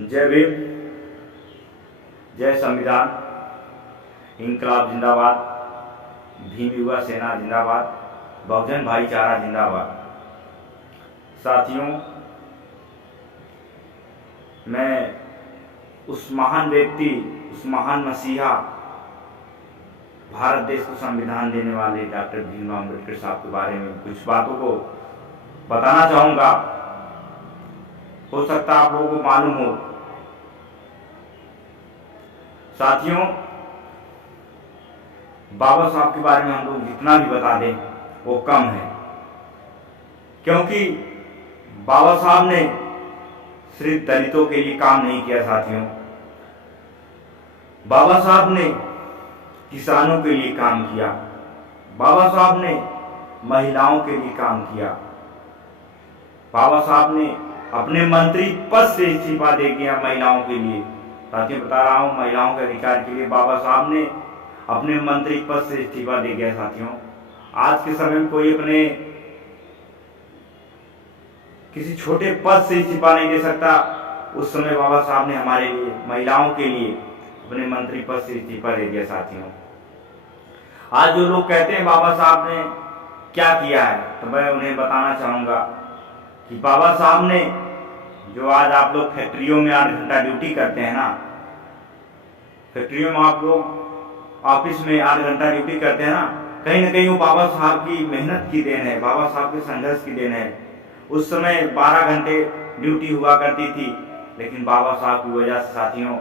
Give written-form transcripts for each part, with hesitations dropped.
जय भीम, जय संविधान, इंकलाब जिंदाबाद, भीम युवा सेना जिंदाबाद, बहुजन भाईचारा जिंदाबाद। साथियों, मैं उस महान व्यक्ति, उस महान मसीहा, भारत देश को संविधान देने वाले डॉक्टर भीमराव अम्बेडकर साहब के बारे में कुछ बातों को बताना चाहूँगा। हो सकता है आप लोगों को मालूम हो। साथियों, बाबा साहब के बारे में हम लोग जितना भी बता दें वो कम है, क्योंकि बाबा साहब ने सिर्फ दलितों के लिए काम नहीं किया। साथियों, बाबा साहब ने किसानों के लिए काम किया, बाबा साहब ने महिलाओं के लिए काम किया, बाबा साहब ने अपने मंत्री पद से इस्तीफा दे दिया महिलाओं के लिए। साथियों, बता रहा हूं, महिलाओं के अधिकार के लिए बाबा साहब ने अपने मंत्री पद से इस्तीफा दे दिया। साथियों, आज के समय में कोई अपने किसी छोटे पद से इस्तीफा नहीं दे सकता। उस समय बाबा साहब ने हमारे लिए, महिलाओं के लिए अपने मंत्री पद से इस्तीफा दे दिया। साथियों, आज जो लोग कहते हैं बाबा साहब ने क्या किया है, तो मैं उन्हें बताना चाहूंगा कि बाबा साहब ने जो आज आप लोग फैक्ट्रियों में 8 घंटा ड्यूटी करते हैं ना, फैक्ट्रियों में आप लोग ऑफिस में 8 घंटा ड्यूटी करते हैं ना, कहीं ना कहीं वो बाबा साहब की मेहनत की देन है, बाबा साहब के संघर्ष की देन है। उस समय 12 घंटे ड्यूटी हुआ करती थी, लेकिन बाबा साहब की वजह से साथियों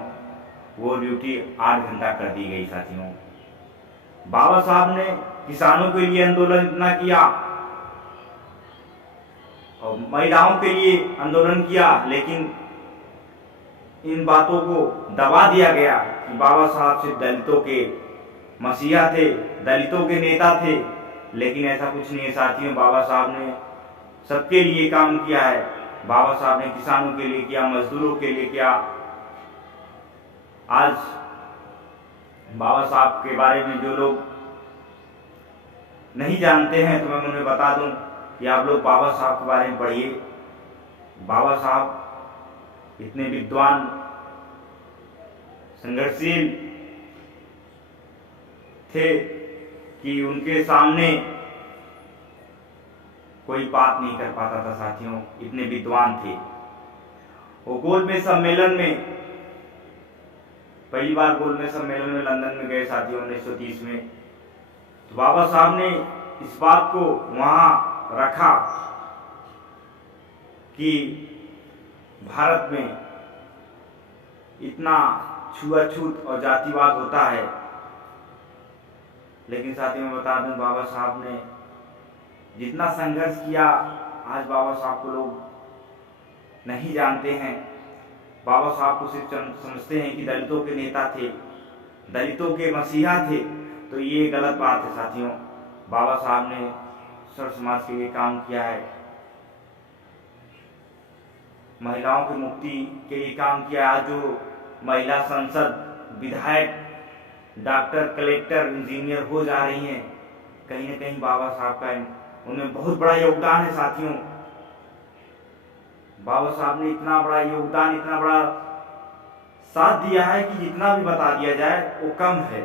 वो ड्यूटी 8 घंटा कर दी गई। साथियों, बाबा साहब ने किसानों के लिए आंदोलन इतना किया और महिलाओं के लिए आंदोलन किया, लेकिन इन बातों को दबा दिया गया कि बाबा साहब सिर्फ दलितों के मसीहा थे, दलितों के नेता थे। लेकिन ऐसा कुछ नहीं है साथियों, बाबा साहब ने सबके लिए काम किया है। बाबा साहब ने किसानों के लिए किया, मजदूरों के लिए किया। आज बाबा साहब के बारे में जो लोग नहीं जानते हैं, तो मैं उन्हें बता दूं कि आप लोग बाबा साहब के बारे में पढ़िए। बाबा साहब इतने विद्वान, संघर्षशील थे कि उनके सामने कोई बात नहीं कर पाता था। साथियों, इतने विद्वान थे। वो गोलमेज सम्मेलन में, पहली बार गोलमेज सम्मेलन में लंदन में गए साथियों 1930 में, तो बाबा साहब ने इस बात को वहां रखा कि भारत में इतना छुआछूत और जातिवाद होता है। लेकिन साथियों, मैं बता दूं, बाबा साहब ने जितना संघर्ष किया, आज बाबा साहब को लोग नहीं जानते हैं। बाबा साहब को सिर्फ समझते हैं कि दलितों के नेता थे, दलितों के मसीहा थे, तो ये गलत बात है। साथियों, बाबा साहब ने सर्व समाज के लिए काम किया है, महिलाओं की मुक्ति के लिए काम किया। आज जो महिला सांसद, विधायक, डॉक्टर, कलेक्टर, इंजीनियर हो जा रही हैं, कहीं ना कहीं बाबा साहब का उनमें बहुत बड़ा योगदान है। साथियों, बाबा साहब ने इतना बड़ा योगदान, इतना बड़ा साथ दिया है कि जितना भी बता दिया जाए वो कम है।